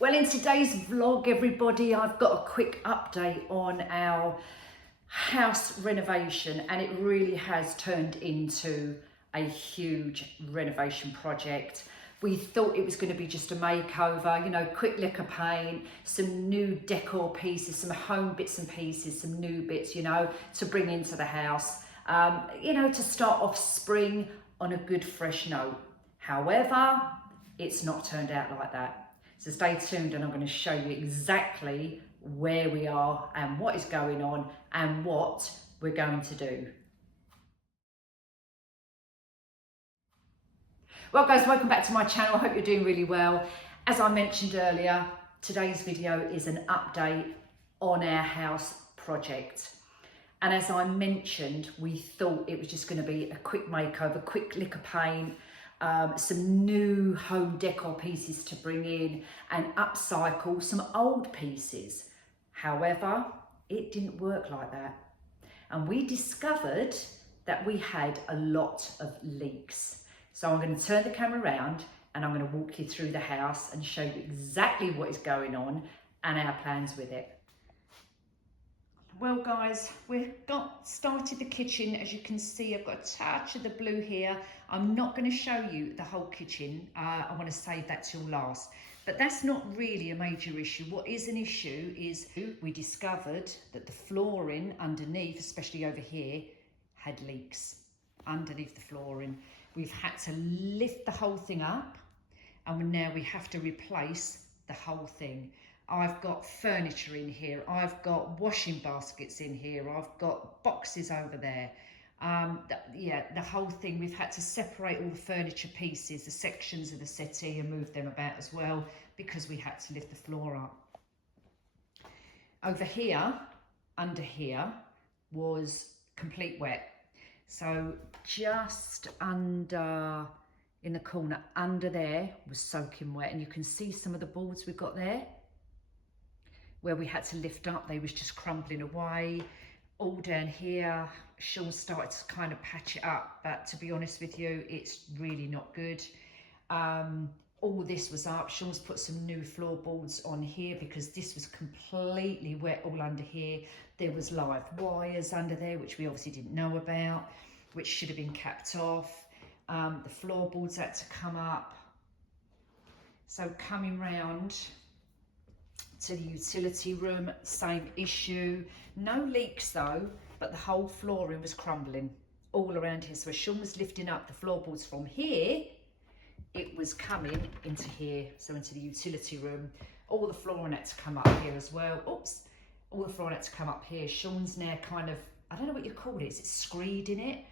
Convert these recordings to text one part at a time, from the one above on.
Well, in today's vlog, everybody, I've got a quick update on our house renovation, and it really has turned into a huge renovation project. We thought it was going to be just a makeover, you know, quick lick of paint, some new decor pieces, some home bits and pieces, some new bits, you know, to bring into the house, you know, to start off spring on a good fresh note. However, it's not turned out like that. So stay tuned and I'm going to show you exactly where we are and what is going on and what we're going to do. Well guys, welcome back to my channel. I hope you're doing really well. As I mentioned earlier, today's video is an update on our house project. And as I mentioned, we thought it was just going to be a quick makeover, quick lick of paint, some new home decor pieces to bring in and upcycle some old pieces. However, it didn't work like that. And we discovered that we had a lot of leaks. So I'm going to turn the camera around and I'm going to walk you through the house and show you exactly what is going on and our plans with it. Well guys, we've started the kitchen. As you can see, I've got a touch of the blue here. I'm not going to show you the whole kitchen. I want to save that till last. But that's not really a major issue. What is an issue is we discovered that the flooring underneath, especially over here, had leaks underneath the flooring. We've had to lift the whole thing up and now we have to replace the whole thing. I've got furniture in here, I've got washing baskets in here, I've got boxes over there. The whole thing, we've had to separate all the furniture pieces, the sections of the settee, and move them about as well because we had to lift the floor up. Over here, under here, was complete wet. So just under, in the corner under there was soaking wet, and you can see some of the boards we've got there where we had to lift up, they was just crumbling away. All down here, Sean started to kind of patch it up, but to be honest with you, it's really not good. All this was up. Sean's put some new floorboards on here because this was completely wet all under here. There was live wires under there, which we obviously didn't know about, which should have been capped off. The floorboards had to come up. So coming round to the utility room, same issue. No leaks though, but the whole flooring was crumbling all around here. So as Sean was lifting up the floorboards from here, it was coming into here, so into the utility room. All the flooring had to come up here as well. Oops, all the flooring had to come up here. Sean's now kind of, I don't know what you call it, is it screed in it?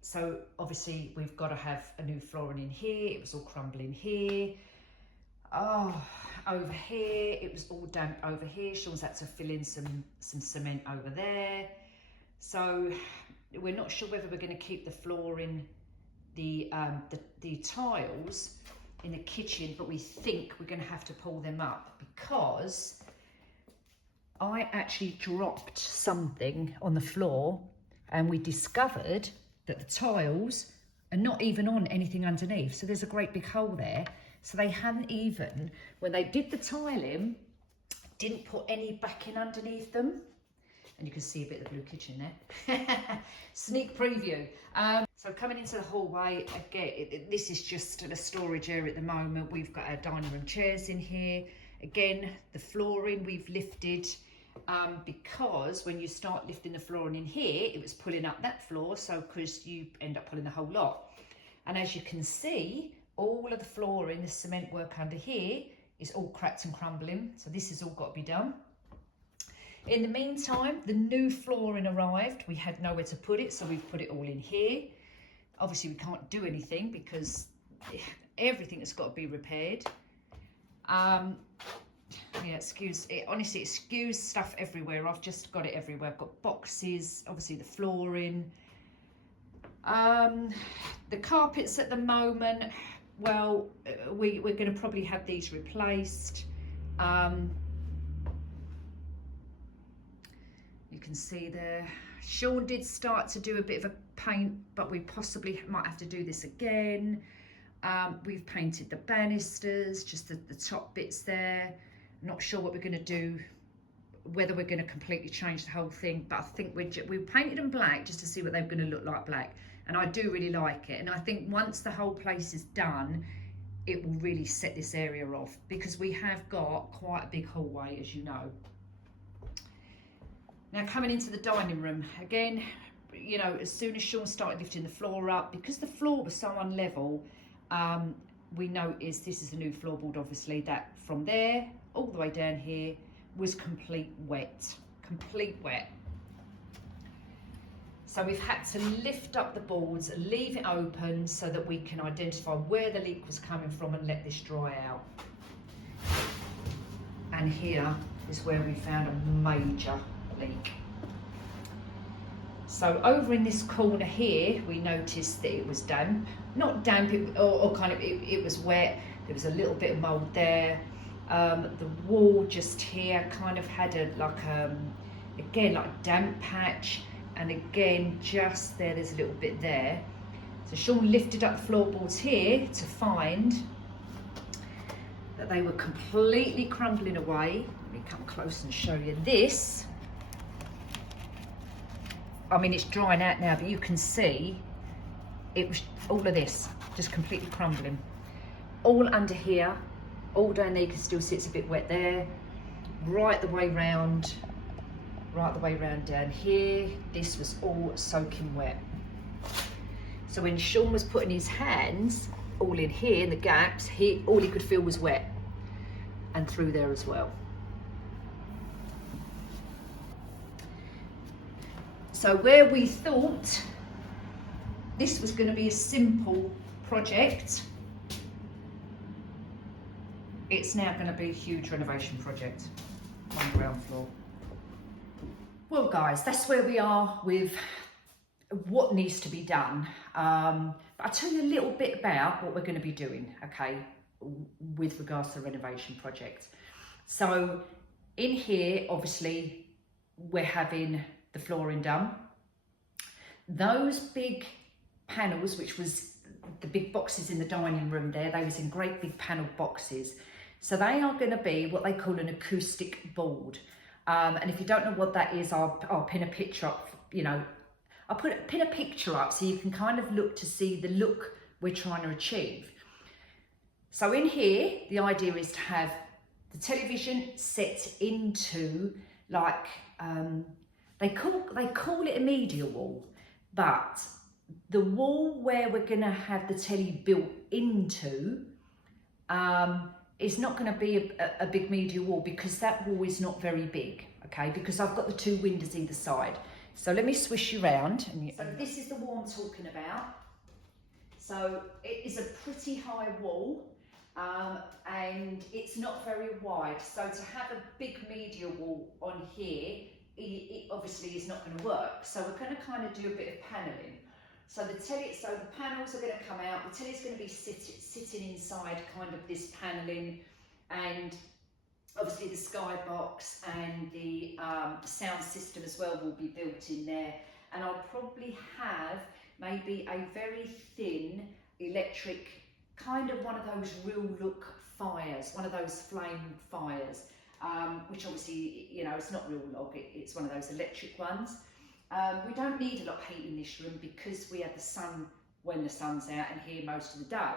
So obviously we've got to have a new flooring in here. It was all crumbling here. Oh, over here, it was all damp over here. Sean's had to fill in some cement over there. So we're not sure whether we're going to keep the flooring, the tiles in the kitchen, but we think we're going to have to pull them up because I actually dropped something on the floor and we discovered that the tiles are not even on anything underneath. So there's a great big hole there. So they hadn't even, when they did the tiling, didn't put any backing underneath them. And you can see a bit of the blue kitchen there. Sneak preview. So coming into the hallway, again, this is just a storage area at the moment. We've got our dining room chairs in here. Again, the flooring we've lifted because when you start lifting the flooring in here, it was pulling up that floor. So because you end up pulling the whole lot. And as you can see, all of the flooring, the cement work under here is all cracked and crumbling. So this has all got to be done. In the meantime, the new flooring arrived. We had nowhere to put it, so we've put it all in here. Obviously, we can't do anything because everything has got to be repaired. Yeah, excuse it. Honestly, excuse stuff everywhere. I've just got it everywhere. I've got boxes, obviously the flooring. The carpets at the moment, well, we're going to probably have these replaced. You can see there, Sean did start to do a bit of a paint, but we possibly might have to do this again. We've painted the banisters, just the top bits there. Not sure what we're going to do, whether we're going to completely change the whole thing, but I think we painted them black just to see what they're going to look like black, and I do really like it. And I think once the whole place is done, it will really set this area off, because we have got quite a big hallway, as you know. Now coming into the dining room, again, you know, as soon as Sean started lifting the floor up, because the floor was so unlevel, we noticed this is a new floorboard, obviously, that from there all the way down here was complete wet. So we've had to lift up the boards, leave it open so that we can identify where the leak was coming from and let this dry out. And here is where we found a major leak. So over in this corner here, we noticed that it was damp. Not damp, it was wet. There was a little bit of mold there. The wall just here kind of had again, like a damp patch. And again, just there's a little bit there. So Sean lifted up the floorboards here to find that they were completely crumbling away. Let me come close and show you this. I mean, it's drying out now, but you can see it was all of this just completely crumbling. All under here, all down there, you can still see it's a bit wet there. Right the way round down here, this was all soaking wet. So when Sean was putting his hands all in here in the gaps, all he could feel was wet, and through there as well. So where we thought this was going to be a simple project, it's now going to be a huge renovation project on the ground floor. Well guys, that's where we are with what needs to be done. But I'll tell you a little bit about what we're going to be doing, okay, with regards to the renovation project. So in here, obviously, we're having the flooring done. Those big panels, which was the big boxes in the dining room there, they was in great big panel boxes. So they are going to be what they call an acoustic board. And if you don't know what that is, I'll pin a picture up, you know, I'll pin a picture up so you can kind of look to see the look we're trying to achieve. So in here, the idea is to have the television set into like, they call it a media wall, but the wall where we're gonna have the telly built into, it's not going to be a big media wall, because that wall is not very big, okay, because I've got the two windows either side. So let me swish you around. So this is the wall I'm talking about. So it is a pretty high wall, and it's not very wide. So to have a big media wall on here, it obviously is not going to work. So we're going to kind of do a bit of paneling. So the panels are going to come out, the telly's going to be sitting inside kind of this paneling, and obviously the skybox and the sound system as well will be built in there. And I'll probably have maybe a very thin electric, kind of one of those real look fires, one of those flame fires, which obviously, you know, it's not real log, it's one of those electric ones. We don't need a lot of heat in this room because we have the sun when the sun's out and here most of the day.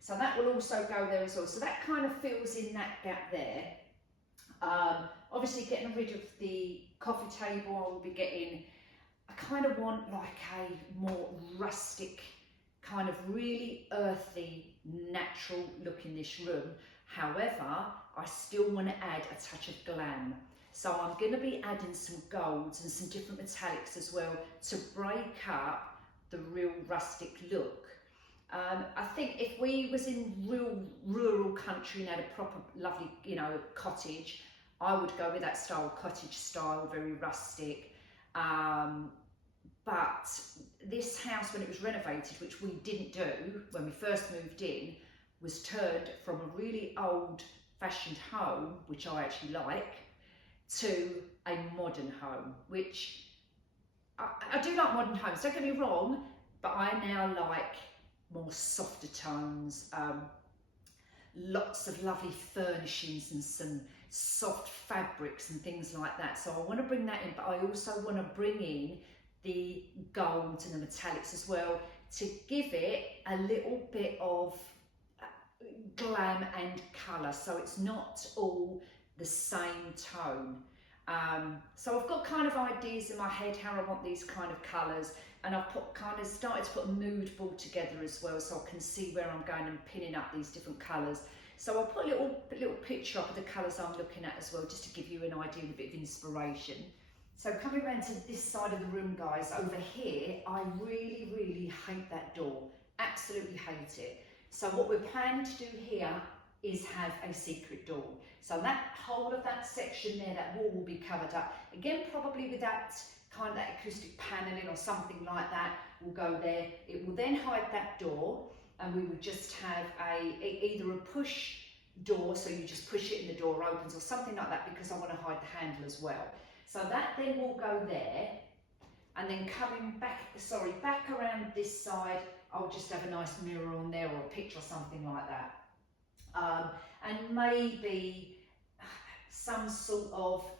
So that will also go there as well. So that kind of fills in that gap there. Obviously getting rid of the coffee table, I will be getting, I kind of want like a more rustic, kind of really earthy, natural look in this room. However, I still want to add a touch of glam. So I'm going to be adding some golds and some different metallics as well to break up the real rustic look. I think if we was in real rural country and had a proper lovely, you know, cottage, I would go with that style, cottage style, very rustic. But this house, when it was renovated, which we didn't do when we first moved in, was turned from a really old fashioned home, which I actually like, to a modern home, which I do like modern homes, don't get me wrong, but I now like more softer tones, lots of lovely furnishings and some soft fabrics and things like that. So I want to bring that in, but I also want to bring in the gold and the metallics as well to give it a little bit of glam and colour, so it's not all the same tone. So I've got kind of ideas in my head how I want these kind of colours, and I've started to put a mood board together as well, so I can see where I'm going and pinning up these different colours. So I'll put a little picture up of the colours I'm looking at as well, just to give you an idea and a bit of inspiration. So coming around to this side of the room, guys, over here, I really hate that door. Absolutely hate it. So what we're planning to do here is have a secret door. So that whole of that section there, that wall will be covered up. Again, probably with that kind of that acoustic paneling or something like that will go there. It will then hide that door, and we would just have either a push door, so you just push it and the door opens, or something like that, because I want to hide the handle as well. So that then will go there, and then coming back around this side, I'll just have a nice mirror on there, or a picture or something like that. And maybe some sort of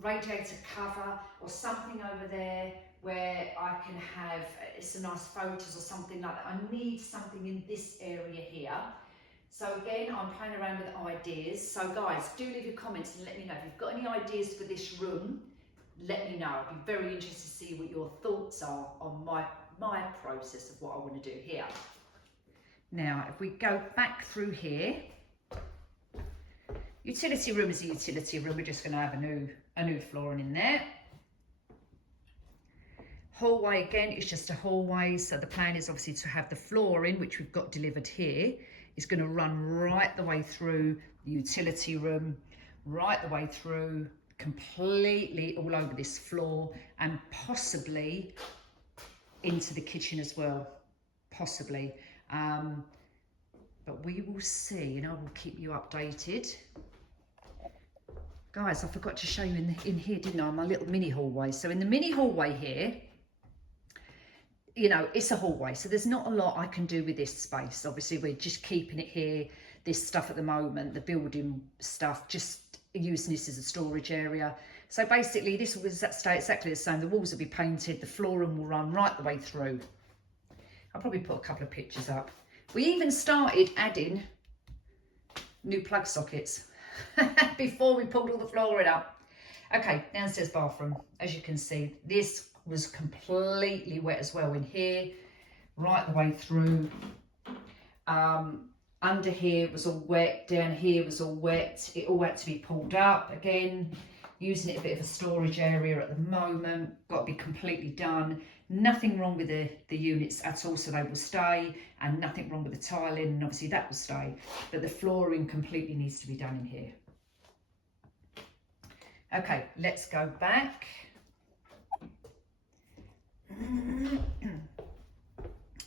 radiator cover or something over there where I can have some nice photos or something like that. I need something in this area here. So again, I'm playing around with ideas. So guys, do leave your comments and let me know if you've got any ideas for this room. Let me know. I'd be very interested to see what your thoughts are on my process of what I want to do here. Now, if we go back through here, utility room is a utility room. We're just going to have a new flooring in there. Hallway, again, it's just a hallway. So the plan is obviously to have the flooring, which we've got delivered here, is going to run right the way through the utility room, right the way through, completely all over this floor, and possibly into the kitchen as well, possibly. But we will see, and I will keep you updated. Guys, I forgot to show you in here, didn't I? My little mini hallway. So in the mini hallway here, you know, it's a hallway, so there's not a lot I can do with this space. Obviously, we're just keeping it here. This stuff at the moment, the building stuff, just using this as a storage area. So basically, this will stay exactly the same. The walls will be painted. The flooring will run right the way through. I'll probably put a couple of pictures up. We even started adding new plug sockets before we pulled all the flooring up. Okay, downstairs bathroom. As you can see, this was completely wet as well in here, right the way through. Under here was all wet, down here was all wet. It all had to be pulled up again, using it a bit of a storage area at the moment. Got to be completely done. Nothing wrong with the units at all, so they will stay, and nothing wrong with the tiling, and obviously that will stay. But the flooring completely needs to be done in here. Okay, let's go back.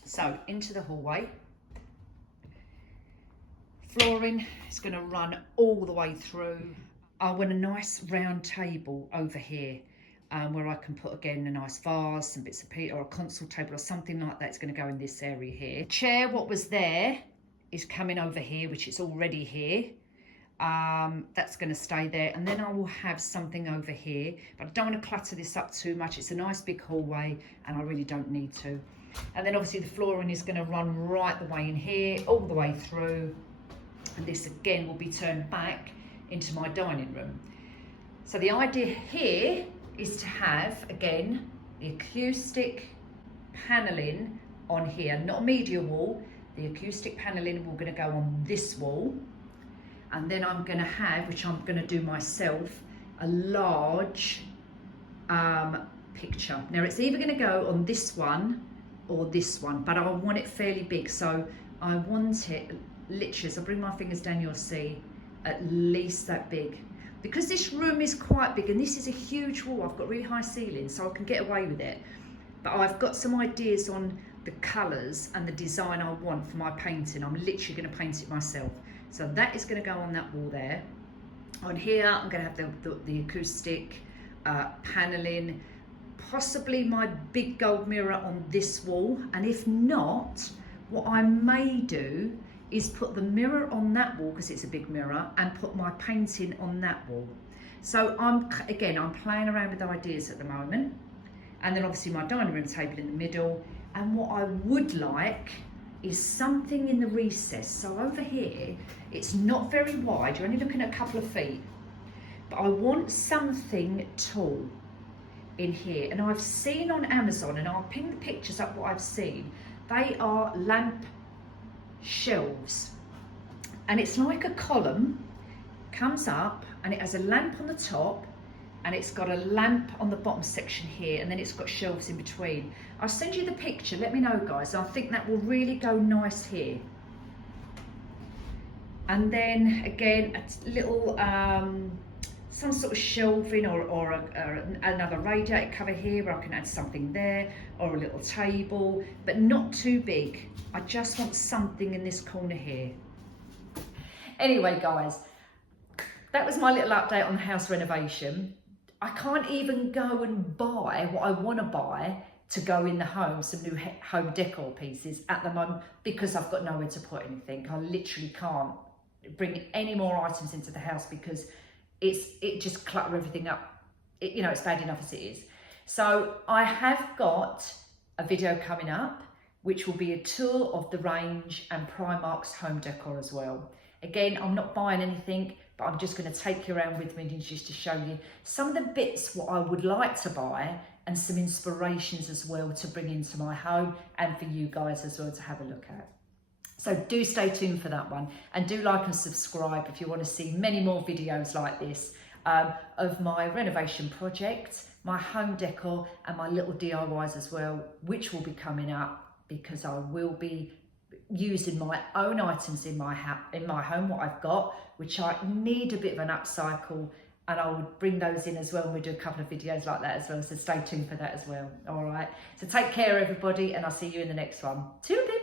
So into the hallway. Flooring is going to run all the way through. I want a nice round table over here, where I can put, again, a nice vase, some bits of peat, or a console table or something like that. It's going to go in this area here. Chair, what was there, is coming over here, which is already here. That's going to stay there, and then I will have something over here, but I don't want to clutter this up too much. It's a nice big hallway, and I really don't need to. And then obviously the flooring is going to run right the way in here, all the way through, and this again will be turned back into my dining room. So the idea here is to have, again, the acoustic paneling on here, not a media wall. The acoustic paneling we're going to go on this wall. And then I'm going to have, which I'm going to do myself, a large picture. Now it's either going to go on this one or this one, but I want it fairly big. So I want it, literally, as I bring my fingers down, you'll see, at least that big. Because this room is quite big, and this is a huge wall. I've got really high ceilings, so I can get away with it. But I've got some ideas on the colours and the design I want for my painting. I'm literally going to paint it myself. So that is going to go on that wall there. On here, I'm going to have the acoustic paneling, possibly my big gold mirror on this wall, and if not, what I may do is put the mirror on that wall because it's a big mirror, and put my painting on that wall. So I'm playing around with ideas at the moment. And then obviously my dining room table in the middle. And what I would like is something in the recess. So over here, it's not very wide, you're only looking at a couple of feet, but I want something tall in here. And I've seen on Amazon, and I'll ping the pictures up what I've seen, they are lamp shelves. And it's like a column, comes up, and it has a lamp on the top, and it's got a lamp on the bottom section here, and then it's got shelves in between. I'll send you the picture, let me know guys. I think that will really go nice here. And then again, a little, some sort of shelving or another radiator cover here where I can add something there, or a little table, but not too big. I just want something in this corner here. Anyway guys, that was my little update on the house renovation. I can't even go and buy what I want to buy to go in the home, some new home decor pieces at the moment, because I've got nowhere to put anything. I literally can't bring any more items into the house because it just clutter everything up. You know, it's bad enough as it is. So I have got a video coming up, which will be a tour of the range and Primark's home decor as well. Again, I'm not buying anything, but I'm just going to take you around with me just to show you some of the bits what I would like to buy, and some inspirations as well to bring into my home and for you guys as well to have a look at. So do stay tuned for that one, and do like and subscribe if you want to see many more videos like this of my renovation project, my home decor, and my little DIYs as well, which will be coming up, because I will be using my own items in my home, what I've got, which I need a bit of an upcycle, and I would bring those in as well, and we'll do a couple of videos like that as well, so stay tuned for that as well. All right, so take care everybody, and I'll see you in the next one. Toodaloo.